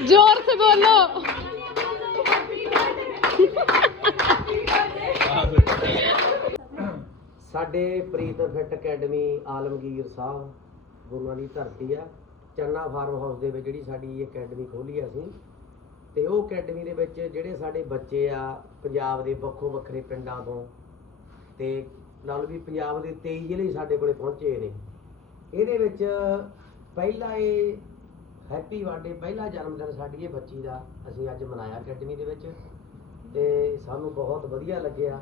जोर से बोलो ਸਾਡੇ ਪ੍ਰੀਤ ਫਿੱਟ ਅਕੈਡਮੀ ਆਲਮਗੀਰ ਸਾਹਿਬ ਗੁਰੂਆਂ ਦੀ ਧਰਤੀ ਆ ਚੰਨਾ ਫਾਰਮ ਹਾਊਸ ਦੇ ਵਿੱਚ ਜਿਹੜੀ ਸਾਡੀ ਅਕੈਡਮੀ ਖੋਲੀ ਆ ਅਸੀਂ ਤੇ ਉਹ ਅਕੈਡਮੀ ਦੇ ਵਿੱਚ ਜਿਹੜੇ ਸਾਡੇ ਬੱਚੇ ਆ ਪੰਜਾਬ ਦੇ ਵੱਖੋ ਵੱਖਰੇ ਪਿੰਡਾਂ ਤੋਂ ਤੇ ਨਾਲ ਵੀ ਪੰਜਾਬ ਦੇ 23 ਜ਼ਿਲ੍ਹੇ ਸਾਡੇ ਕੋਲੇ ਪਹੁੰਚੇ ਨੇ ਇਹਦੇ ਵਿੱਚ ਪਹਿਲਾ ਇਹ ਹੈਪੀ ਬਰਥਡੇ ਪਹਿਲਾ ਜਨਮ ਦਿਨ ਸਾਡੀ ਇਹ ਬੱਚੀ ਦਾ ਅਸੀਂ ਅੱਜ ਮਨਾਇਆ ਅਕੈਡਮੀ ਦੇ ਵਿੱਚ। ਤੇ ਸਾਨੂੰ ਬਹੁਤ ਵਧੀਆ ਲੱਗਿਆ।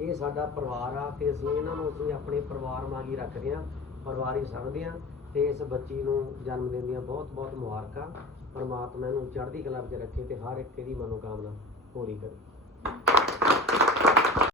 ਇਹ ਸਾਡਾ ਪਰਿਵਾਰ ਆ ਤੇ ਅਸੀਂ ਇਹਨਾਂ ਨੂੰ ਅਸੀਂ ਆਪਣੇ ਪਰਿਵਾਰ ਵਾਂਗ ਹੀ ਰੱਖਦੇ ਹਾਂ, ਪਰਿਵਾਰ ਹੀ ਸਮਝਦੇ ਹਾਂ ਤੇ ਇਸ ਬੱਚੀ ਨੂੰ ਜਨਮ ਦਿਨ ਦੀਆਂ ਬਹੁਤ ਬਹੁਤ ਮੁਬਾਰਕਾਂ। ਪਰਮਾਤਮਾ ਇਹਨੂੰ ਚੜ੍ਹਦੀ ਕਲਾ ਵਿੱਚ ਰੱਖੇ ਤੇ ਹਰ ਇੱਕ ਇਹਦੀ ਮਨੋਕਾਮਨਾ ਪੂਰੀ ਕਰੇ।